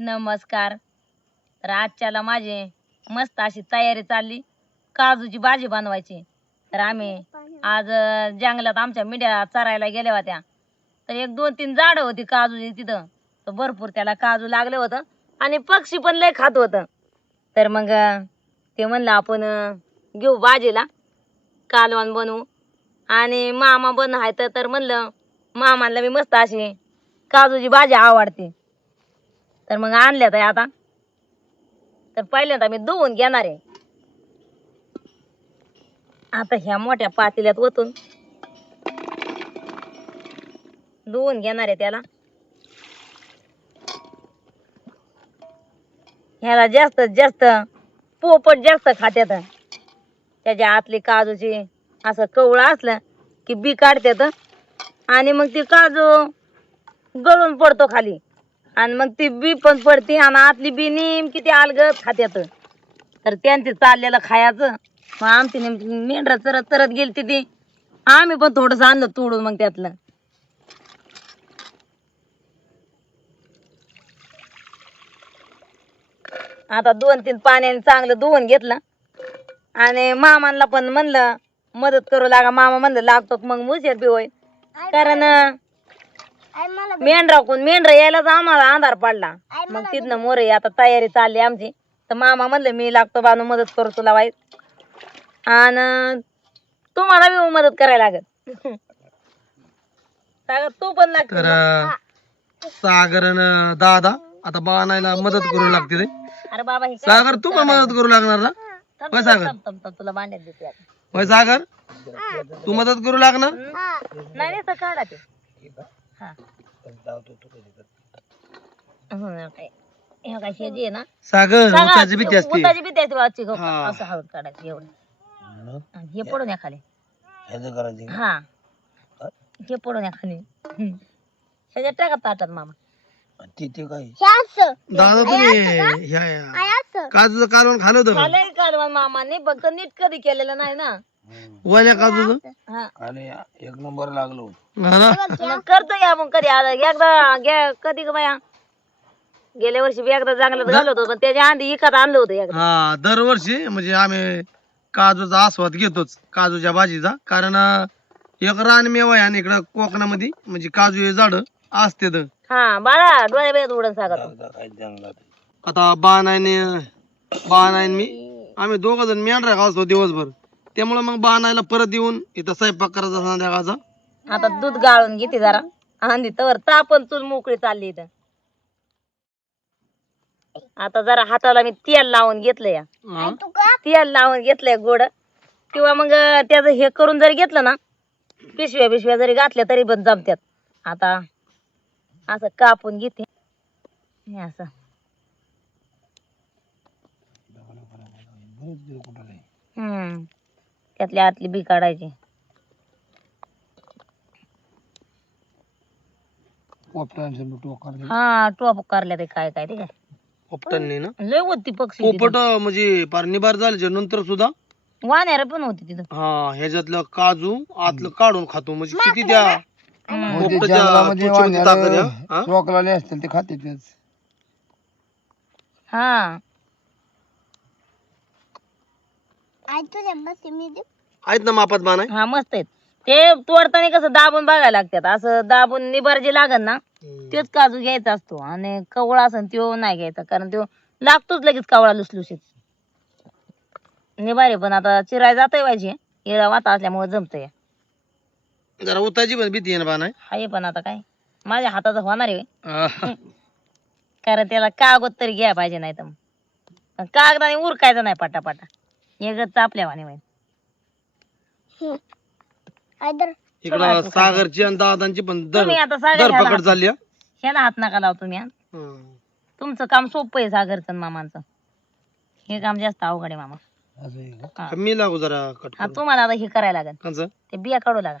नमस्कार. तर आजच्याला माझी मस्त अशी तयारी चालली काजूची भाजी बनवायची. तर आम्ही आज जंगलात आमच्या मेंढ्या चरायला गेल्या होत्या. तर एक दोन तीन झाडं होती काजूची तिथं. तर भरपूर त्याला काजू लागले होतं आणि पक्षी पण लय खात होतं. तर मग ते म्हणलं आपण घेऊ भाजीला कालवण बनवू. आणि मामा बनवायचं तर म्हणलं मामाला मी मस्त अशी काजूची भाजी आवडते. तर मग आणल्या तर आता तर पहिल्यांदा मी धुवून घेणार आहे. आता ह्या मोठ्या पातेल्यात ओतून धुवून घेणार आहे त्याला. ह्याला जास्त जास्त पोपट जास्त खात्यात. त्याच्या आतली काजूची असं कवळं असलं की बी काढतात आणि मग ती काजू गळून पडतो खाली आणि मग ती बी पण पडते आणि आतली बी नेमकी ती अलगद खात्यात. तर त्यांचे चाललेलं खायचं. मग आमची नेमकी मेंढरा चरत चरत गेली ती आम्ही पण थोडंसं आणलं तोडून मग त्यातलं. आता दोन तीन पाण्याने चांगलं धुवून घेतलं आणि मामांना पण म्हणलं मदत करू लागा. मामा म्हणलं लागतो मग मुशेर बी होईल. कारण मेंढरा यायलाच आम्हाला अंधार पडला. मग तिथनं मोरे आता तयारी चालली आमची. तर मामा म्हणलं मी लागतो बानू मदत करू तुला वाईट आणि तुम्हाला बी मदत करायला लागत. तू पण लागत. सागर दादा आता बाणायला मदत करू लागते. अरे बाबा सागर तू पण मदत करू लागणार ना? होय सागर? तुला भांड्यात देते आता. होय सागर तू मदत करू लागणार? नाही तर काढा ते. हा काय शेजी आहे ना सागर उताची भीती असते. उताची भीती असते वाची असं हळद काढायचं एवढं. हे पडून या खाली. हा हे पडून या खाली. ह्याच्यात टाका ताटात मामा. दादा तुम्ही काजूचं कालवण खाल्लं होतं का? खाल्लंय कालवण मामाने फक्त नीट कधी केलेलं नाही ना. वल्या काजूचं एक नंबर लागलो. हा ना? मग करतो या मग कधी आता एकदा कधी ग बाया गेल्या वर्षी बी एकदा चांगलं घालत होतं पण त्याच्या आधी इकत आणलं होतं एकदा. हा दरवर्षी म्हणजे आम्ही काजूचा आस्वाद घेतोच काजूच्या भाजीचा. कारण एक रानमेवा आहे आणि इकडं कोकणामध्ये म्हणजे काजू झाड असते. हा बाळा डोळ्या बेत उडून सांगत. आता बाणाने मी आम्ही दोघ जण मेंढरा घालतो दिवसभर. त्यामुळे मग बाणायला परत येऊन इथं स्वयंपाक करायचा संध्याकाळचा. आता दूध गाळून घेते जरा आणि तर तापण चूल मोकळी चालली इथं. आता जरा हाताला मी तेल लावून घेतलंय. तेल लावून घेतलंय गोड किंवा मग त्याचं हे करून जरी घेतलं ना पिशव्या जरी घातल्या तरी पण जमत्यात. आता असं कापून घेते असं. त्यातली आतली बी काढायची. हा टोप करल्या ते काय काय ते काय पोपटांनी ना लय होती पक्षी पोपट म्हणजे फार निबार झाल्याच्या नंतर सुद्धा वाण्यार पण होती तिथं. हा ह्याच्यातलं काजू आतलं काढून खातो. म्हणजे किती त्या पोपटाच्या त्वचेमध्ये ताकद आहे, हा? चोकलाले असतील ते खाते तेच. हा आहेत ना मापात बाण आहे. हा मस्त आहेत. ते तोडताना कसं दाबून बघायला लागतात. असं दाबून निबार जे लागत ना तेच काजू घ्यायचा असतो आणि कवळा असन त्यो नाही घ्यायचा कारण त्यो लागतोच लगेच कवळा लुसलुशीत. निबारे पण आता चिराय जातोय पाहिजे हे वाता असल्यामुळे जमतंय. जरा उताची पण भीती आहे ना बाण आहे. हाय पण आता काय माझ्या हाताचं होणार आहे आह. कारण त्याला कागद तरी घ्यायला पाहिजे नाही तर मग कागदाने उरकायचं नाही पटापटा एकच चापल्या वाणी माहिती. इकडं सागरची आणि दादांची पण तुम्ही आता सागर धरपकड झाली हा. ह्याला हात नका लावू तुम्ही. तुमचं काम सोपं आहे सागरचं आणि मामांचं. हे काम जास्त अवघड आहे मामा. मी लागू जरा कट हा तुम्हाला आता हे करायला लागेल करू. ते बिया काढू लागा.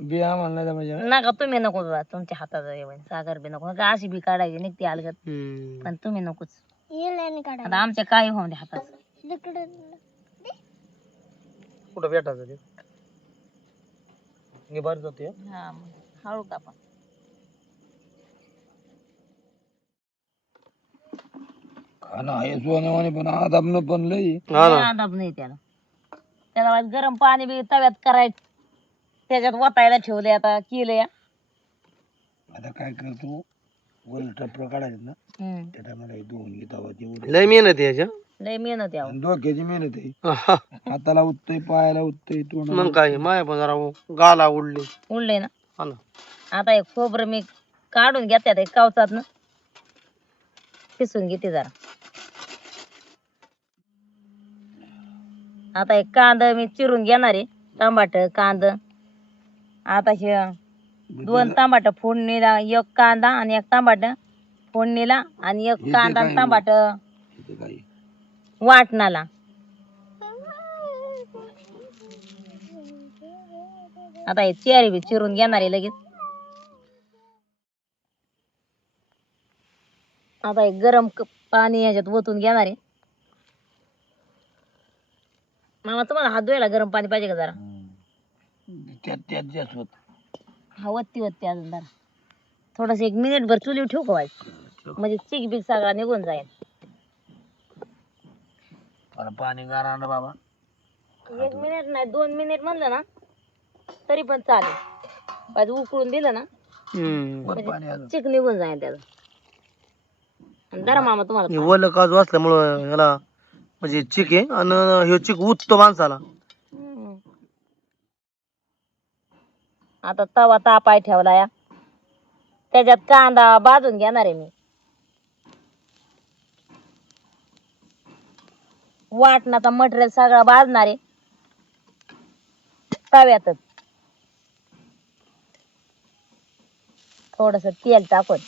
बिया म्हणलं म्हणजे नका तुम्ही नको बाबा तुमच्या हाताचं हे होईल. सागर बी नको का अशी बी काढायची निघते अलगत पण तुम्ही नकोच. आता आमच्या काय होऊन दे हातात कुठं भेटायचं ते निभार जाते. हा हळू कापा. खाणं आहे सोन्यावाने पण आदाबनं पण लई हा ना आदाब नाही त्याला. त्याला वाट गरम पाणी बी तव्यात करायचं, त्याच्यात वतायला ठेवले, आता केलंय. आता काय करतो वर टपर काढायचं ना त्या टायमाला धुवून घेता लय मेहनत आहे याच्या लय मेहनत यावं. डोक्याची मेहनत आहे. हा. हाताला उत्तय पायाला उत्तय तोंडाला मग काय माया पण जरा गाला उडली उडले ना. हा ना. आता एक खोबरं मी काढून घेतात एक कावचात ना, पिसून घेते जरा. आता एक कांदा मी चिरून घेणार आहे, टमाट कांद. आता हे 2 टमाट फोडणीला, 1 कांदा आणि 1 टमाट फोडणीला आणि 1 कांदा आणि टमाट इथे काय वाटणाला. आता हे चेरी बी चिरून घेणार आहे लगेच. आता एक गरम पाणी याच्यात ओतून घेणार आहे. मामा तुम्हाला हात धुवायला गरम पाणी पाहिजे का जरा? त्यात त्यात जास्त होत हा वत्ती अजून जरा थोडस 1 मिनिट भर चुलीवर ठेवू का व्हायचं, म्हणजे चिक बिक सगळा निघून जाईल. मला पाणी गार आणलं बाबा. 1 मिनिट नाही 2 मिनिट म्हणलं ना तरी पण चालेल. पाहिजे उकळून दिलं ना वर पाणी आलं चिक निघून जाईल त्याला. आणि जरा मामा तुम्हाला हे ओलं काजू असल्यामुळं ह्याला म्हणजे चिक आहे आणि ह्यो चिक उठतो माणसाला. आता तवा तापाय ठेवला या, त्याच्यात कांदा भाजून घेणार आहे मी. वाटणाचा मटेरियल सगळा भाजणार आहे तव्यातच. थोडस तेल टाकून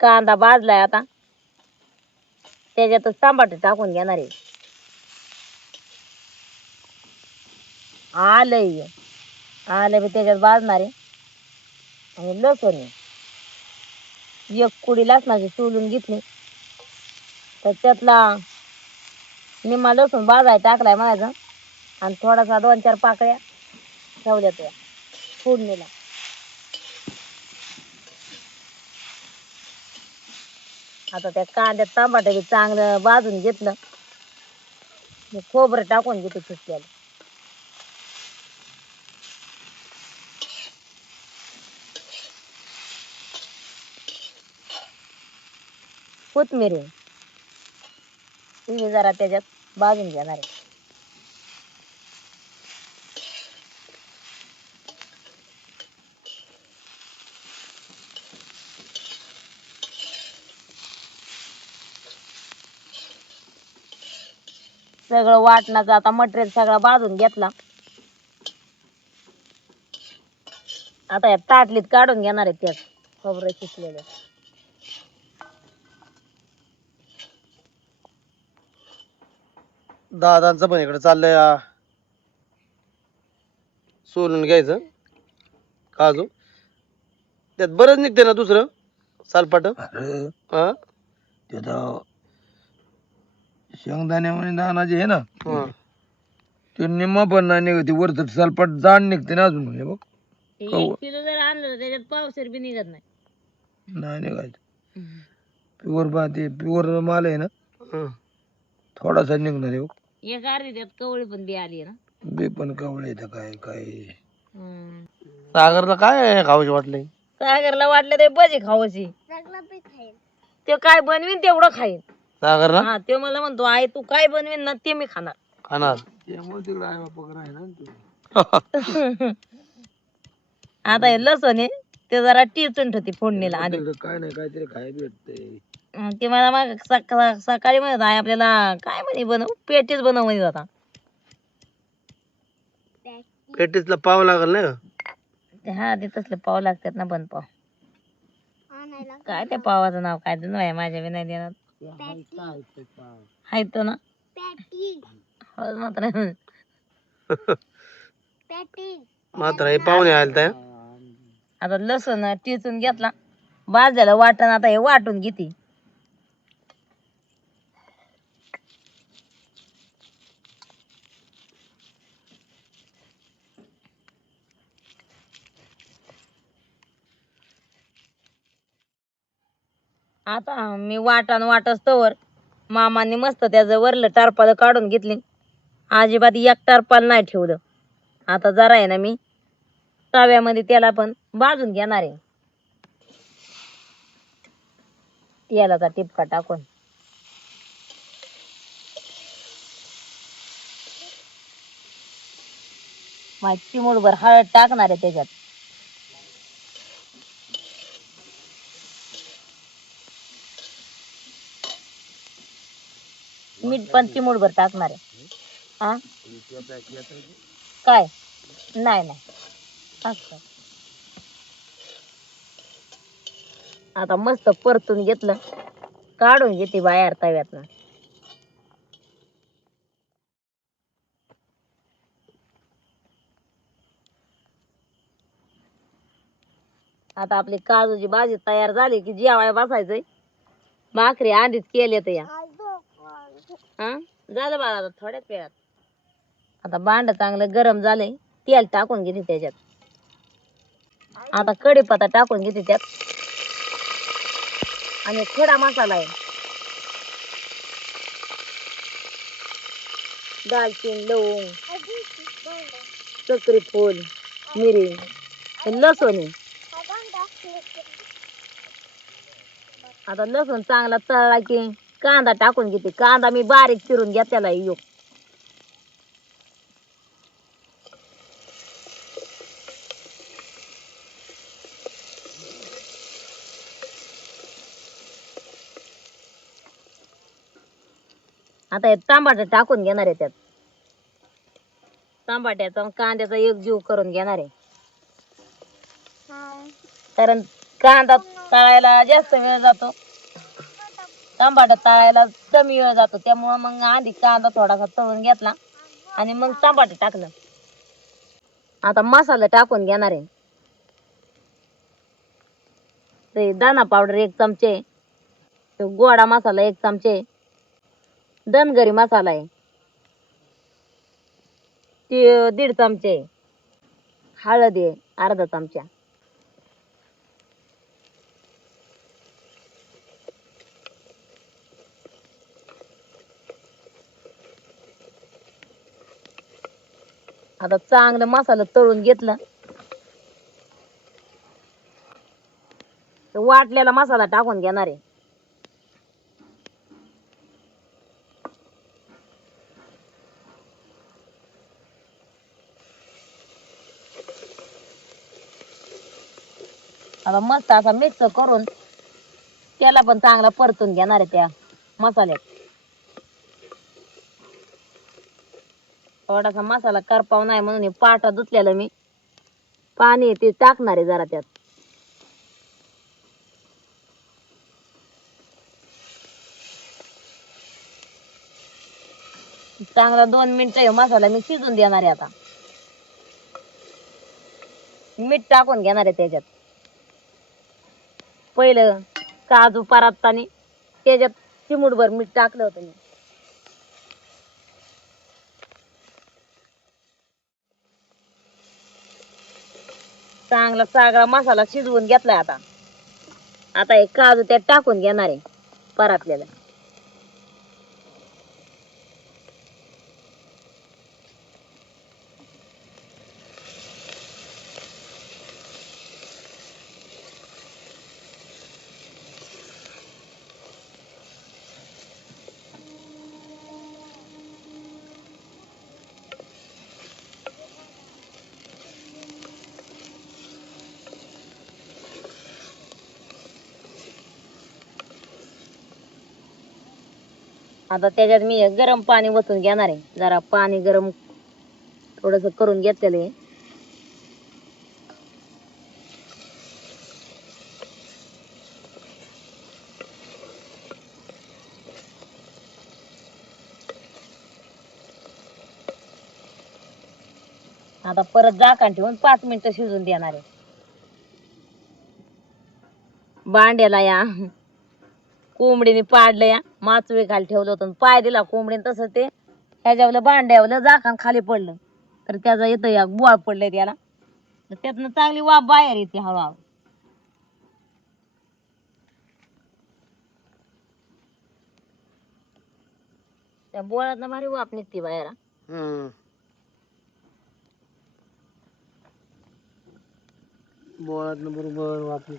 कांदा भाजलाय, आता त्याच्यातच टमाटे टाकून घेणार आहे. आलं बी त्याच्यात भाजणार आहे आणि लसूण आहे. 1 कुडी लसणाची सोलून घेतली, तर त्यातला निम्मा लसूण भाजायला टाकलाय माझा आणि थोडासा 2-4 पाकळ्या ठेवल्या त्या फोडणीला. आता त्या कांद्यात टमाटे बी चांगलं भाजून घेतलं, खोबरं टाकून घेते खिसल्याला. कोथमिरी ती जरा त्याच्यात भाजून घेणार आहे. सगळं वाटणाचं आता मटेरियल सगळं भाजून घेतला. आता या ताटलीत काढून घेणार आहे त्यात खोबरं किसलेलं. दादांचं पण इकडे चाललंय सोलून घ्यायचं काजू. त्यात बरंच निघते ना दुसरं सालपाट. अरे हा त्याचा शेंगदाण्यामध्ये दाना जे आहे ना हा. ते निम्मा पण नाही निघते वरच सालपाट जाड निघते ना अजून हे बघ. 1 किलो जर आणलं त्याच्यात पावशेर बी निघत नाही. नाही निघायचं प्युअर ते प्युअर माल आहे ना हा. थोडासा निघणार आहे बघ. एक अर्धी त्यात कवळी पण बी आली ना. बे पण कवळे तर काय काय सागरला काय खाऊशी वाटलंय? सागरला वाटलं ते भजी खाऊची, ते काय बनवीन तेवढं खाईन. सागरला हा ते मला म्हणतो आई तू काय बनवीन ना ते मी खाणार. खाणार. त्यामुळे तिकडे आहे पगार आहे ना तू. आता हे लसूण आहे ते जरा टिचून ठेवते फोडणीला आधी. तिकडे काय नाही काहीतरी खायला भेटतंय. ते मला मग सकाळी म्हणत आहे आपल्याला काय म्हणे बनव पेटीच बनव म्हणत होता. पेटीसला पाव लागल नाही का? हा ते तसले पाव लागतात ना बन पाव. काय त्या पावाचं नाव काय नाही माझ्या बी नाही देणार. हाय तो ना हो मात्र. मात्र हे पाहुणे आले तर आता लसूण टिचून घेतला, भाजलेलं वाटण आता हे वाटून घेते. आता मी वाटण वाटच तवर मामाने मस्त त्याचं वरलं टारपाल काढून घेतली. अजिबात एक टारपाल नाही ठेवलं. आता जरा आहे ना मी तव्यामध्ये त्याला पण भाजून घेणार आहे, तेलाचा टिपका टाकून. चिमूटभर हळद टाकणार आहे त्याच्यात. मीठ पण चिमूटभर टाकणार आहे. हा काय नाही नाही असं. आता मस्त परतून घेतलं, काढून घेते बाहेर तव्यातनं. आता आपली काजूची भाजी तयार झाली की जेवाय बसायचंय. भाकरी आधीच केल्या तर या. हा झालं बाळा, आता थोड्याच वेळात. आता भांड चांगलं गरम झालंय, तेल टाकून घेते त्याच्यात. आता कढीपत्ता टाकून घेते त्यात, आणि खडा मसाला आहे. दालचिनी, लवंग, चक्री फूल, मिरी, लसूण आहे. आता लसूण चांगला तळला की कांदा टाकून घेते. कांदा मी बारीक चिरून घेतलेला आहे योग. आता हे टमाटर टाकून घेणार आहे त्यात. टमाट्याचा कांद्याचा एक जीव करून घेणार आहे, कारण कांदा तळायला जास्त वेळ जातो, टमाटर तळायला कमी वेळ जातो. त्यामुळं मग आधी कांदा थोडासा तळून घेतला आणि मग टमाटर टाकलं. आता मसाला टाकून घेणार आहे. ते दाणा पावडर 1 चमचे, गोडा मसाला 1 चमचे, धनगरी मसाला आहे ते 1.5 चमचे, हळद आहे अर्धा चमचा. आता चांगलं मसाला तळून घेतलं, वाटलेला मसाला टाकून घेणार आहे. आता मस्त असा मिक्स करून त्याला पण चांगला परतून घेणार आहे त्या मसाल्यात. थोडासा मसाला करपाव नाही म्हणून हे पाटा धुतलेलं मी पाणी ते टाकणार आहे जरा त्यात. चांगला 2 मिनिटं हे मसाला मी शिजून देणार आहे. आता मीठ टाकून घेणार आहे त्याच्यात. पहिलं काजू परतताना त्याच्यात चिमूटभर मीठ टाकलं होतं मी. चांगला सगळा मसाला शिजवून घेतलाय. आता हे काजू त्यात टाकून घेणार आहे परतलेला. आता त्याच्यात मी गरम पाणी वतून घेणार आहे. जरा पाणी गरम थोडस करून घेतलेलं आहे. आता परत झाकण ठेवून 5 मिनिटं शिजून देणार आहे. भांड्याला या कोंबडीने पाडलं या, माचवे खाली ठेवलं होतं, पाय दिला कोंबडीने, तसं ते ह्याच्यावलं भांड्यावलं झाकण खाली पडलं तर त्याचा येतं या बुवाळ पडलंय त्याला, तर त्यातनं चांगली वाफ बाहेर येते हळूहळू. त्या बोळात ना भारी वाप निघते बाहेर. बोळात बरोबर वापस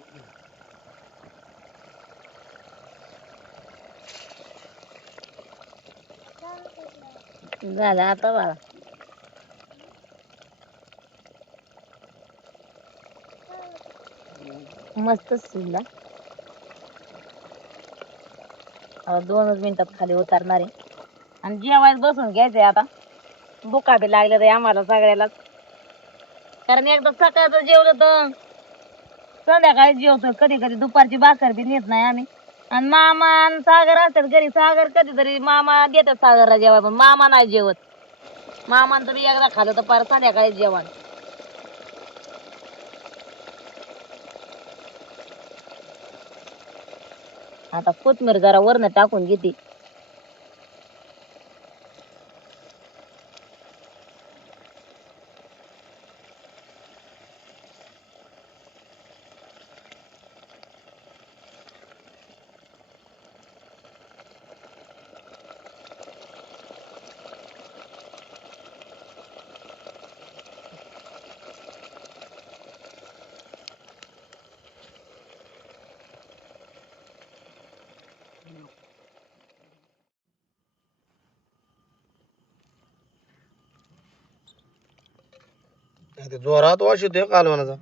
झालं आता बाळा. मस्त शिजला. आता 2च मिनिटात खाली उतरणार आहे आणि जेवायला बसून घ्यायचंय आता. भुका बी लागल्या तर आम्हाला सगळ्यालाच, कारण एकदा सकाळचं जेवलं तर संध्याकाळी जेवतो. कधी कधी दुपारची भाकर बी नेत नाही आम्ही. आणि मामा आणि सागर असतात घरी. सागर कधीतरी मामा देतात सागरला जेवाय, पण मामा नाही जेवत. मामानं बी एकदा खाल्लं तर पार संध्याकाळी जेवण. आता कोथमीर जरा वरनं टाकून घेते. ते जोरात वास येतोय कालवणाचा.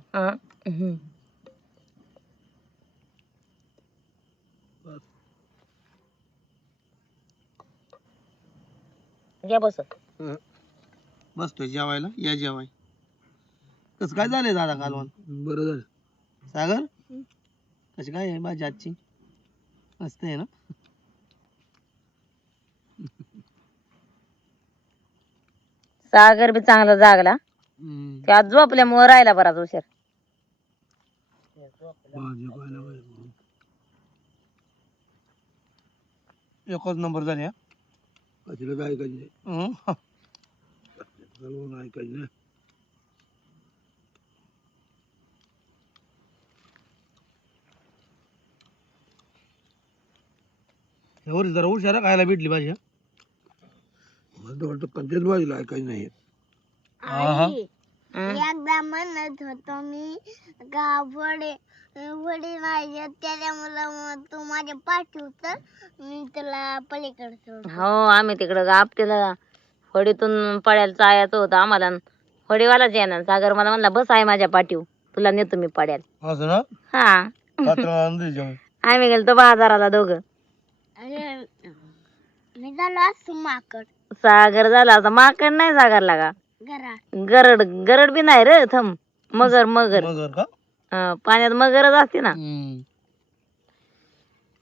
घ्या बस. बसतोय जेवायला. या जेवाय. कसं काय झालंय दादा कालवण? बरं झालं. सागर कशी काय आहे भाजी आजची? मस्त आहे ना. सागर बी चांगला जागला. ते आज झोपल्यामुळे राहिला बराच उशीर. एकच नंबर झाली. जरा हुशार खायला भेटली भाजी. मला वाटतं कंटेन भाजीला ऐकायचं नाही. एकदा म्हणत होतो मी का वडे वडे नाही येत, त्याच्यामुळे मग तू माझ्या पाठी उतर, मी तुला पलीकडे सोड. हो, आम्ही तिकडं आपल्याला होडीतून पड्याला जायचं होतं आम्हाला. होडीवालाच येणार. सागर मला म्हणला बस आहे माझ्या पाठीव, तुला नेतो मी पड्याला. असं ना. हा, आम्ही गेलतो बाजाराला दोघं. मी झालो असं माकड. सागर झाला आता माकड नाही. सागरला का गरड? गरड बी नाही रे. थम मगर. मगर का? पाण्यात मगरच असते ना.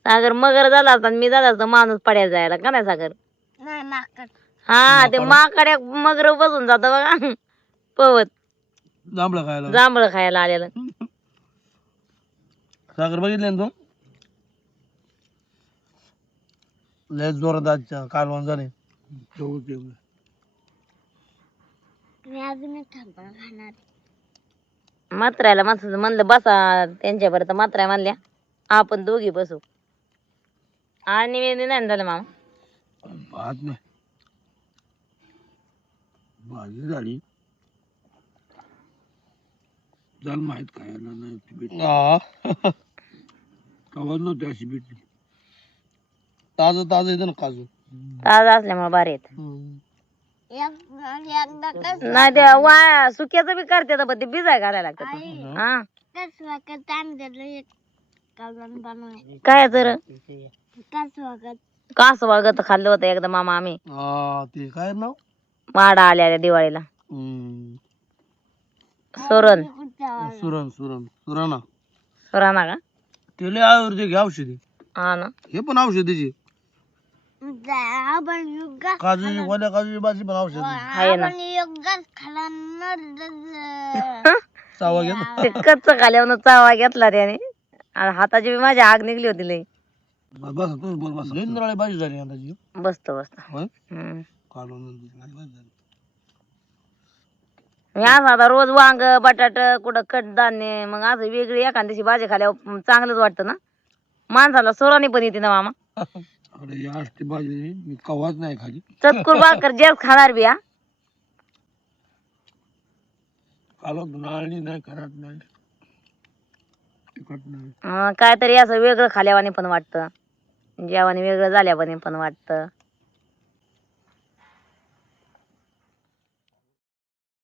सागर मगर झाला असता, मी झाला असता माणूस पड्याला जायला. का नाही सागर? नाही माकड. हा, ते माकड्या मगर बसून जात बघा पवत. जांभळं खायला आलेलं. सागर बघितले ना तू? लय जोरदार कालवण झाले. मी अजून एक थांबा खाणार. मात्रायला माणसं म्हणलं बसा त्यांच्या बरं, तर मात्राय म्हणल्या आपण दोघी बसू. आणि मी नाही झालं मामा. भात नाही, भाजी झाली. झालं माहित खायला नाही. कवाच नव्हती अशी भेटली. ताजं ताजं येतं ना काजू. ताजा असल्यामुळे भारी येत. एकदा कसं नाही ते वा सुक्याचं बी करते, पण ते भिजाय घालायला लागतं. हा, कसं तांदूळ एक कालवण बनवाय. काय तर कसं कासवागत खाल्लं होतं एकदा मामा आम्ही. ते काय नाव? माडा आल्या दिवाळीला. सोरण सुराणा सोराना का? ते लय आयुर्वेदिक औषधी. हा ना. हे पण औषधीची. आपण युगात काजू वाल्या काजूची भाजी पण औषधी. आहे ना. आपण युगात खाल्लं. चावा घेत. ते कच्च खाल्यावर चावा घेतला त्याने आणि हाताची बी माझी आग निघली होती लई. बस तुम्ही बोल बस. लय भाजी झाली अंदाजी. बसतो. होय? मी असं आता रोज वांग बटाट कुठं कडधान्य, मग असं वेगळी एखाद्याची भाजी खाल्यावर चांगलंच वाटतं ना. माणसाला सोरानी पण येते ना मामा. अरे या असते भाजी मी कवाच नाही खाली. चतकुर भाकर जास्त खाणार बी हा. कालवण नारळी नाही करत नाही तिखट नाही. काहीतरी असं वेगळं खाल्यावाने पण वाटतं, जेवण वेगळं झाल्यावाने पण वाटतं.